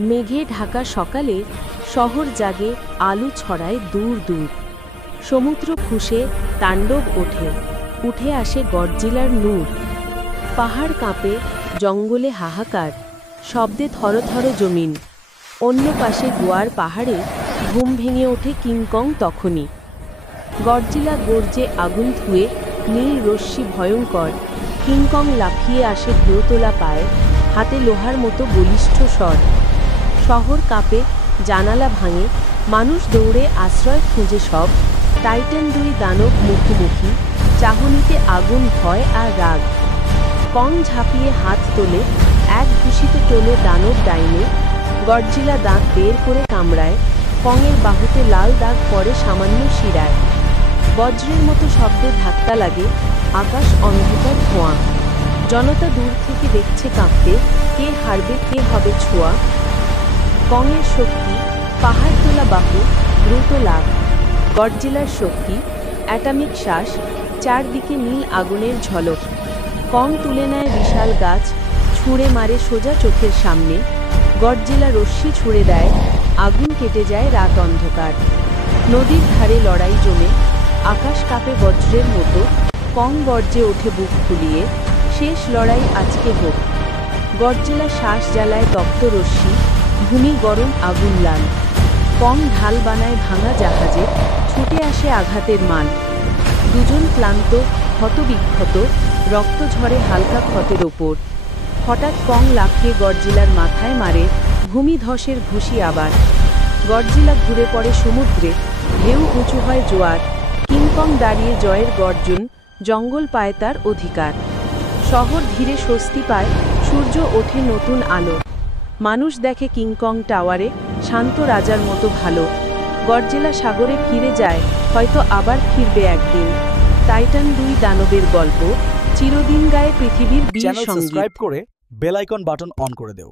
মেঘে ঢাকা সকালে শহর জাগে, আলো ছড়ায় দূর দূর। সমুদ্র ফুঁসে তাণ্ডব ওঠে, উঠে আসে গডজিলার নূর। পাহাড় কাঁপে, জঙ্গলে হাহাকার, শব্দে থরথর জমিন। অন্য পাশে গোয়ার পাহাড়ে ঘুম ভেঙে ওঠে কিংকং তখনই। গডজিলা গর্জে আগুন ধুয়ে, নীল রশ্মি ভয়ঙ্কর। কিংকং লাফিয়ে আসে ঢেউতোলা পায়ে, হাতে লোহার মতো বলিষ্ঠ স্বর। শহর কাঁপে, জানালা ভাঙে, মানুষ দৌড়ে আশ্রয় খুঁজে সব। টাইটান দুই দানব মুখোমুখি, চাহনিতে আগুন, ভয় আর রাগ। কং ঝাঁপিয়ে হাত তোলে, এক ঘুষিতে তোলে দানব ডাইনে। গডজিলা দাঁত বের করে কামড়ায়, কংয়ের বাহুতে লাল দাগ পড়ে সামান্য শিরায়। বজ্রের মতো শব্দে ধাক্কা লাগে, আকাশ অন্ধকার ধোঁয়া। জনতা দূর থেকে দেখছে কাঁপতে, কে হারবে কে হবে ছোঁয়া। কংয়ের শক্তি, পাহাড় তোলা বাহু, দ্রুত লাভ। গডজিলার শক্তি, অ্যাটমিক শ্বাস, চারদিকে নীল আগুনের ঝলক। কং তুলে নেয় বিশাল গাছ, ছুঁড়ে মারে সোজা চোখের সামনে। গডজিলা রশ্মি ছুঁড়ে দেয়, আগুন কেটে যায় রাত অন্ধকার। নদীর ধারে লড়াই জমে, আকাশ কাঁপে বজ্রের মতো। কং গর্জে ওঠে বুক ফুলিয়ে, শেষ লড়াই আজকে হোক। গডজিলা শ্বাস জ্বালায় তপ্ত রশ্মি, ভূমি গরম আগুন লাল। কং ঢাল বানায় ভাঙা জাহাজে, ছুটে আসে আঘাতের মান। দুজন ক্লান্ত, ক্ষতবিক্ষত, রক্ত ঝরে হালকা ক্ষতের ওপর। হঠাৎ কং লাফিয়ে গডজিলার মাথায় মারে, ভূমি ধসের ঘুষি আবার। গডজিলা ঘুরে পড়ে সমুদ্রে, ঢেউ উঁচু হয় জোয়ার। কিংকং দাঁড়িয়ে জয়ের গর্জন, জঙ্গল পায় তার অধিকার। শহর ধীরে স্বস্তি পায়, সূর্য ওঠে নতুন আলো। মানুষ দেখে কিংকং টাওয়ারে, শান্ত রাজার মতো ভালো। গডজিলা সাগরে ফিরে যায়, হয়তো আবার ফিরবে একদিন। টাইটান দুই দানবের গল্প চিরদিন গায়ে পৃথিবীর বীর সঙ্গীত। সাবস্ক্রাইব করে বেল আইকন বাটন অন করে দেও।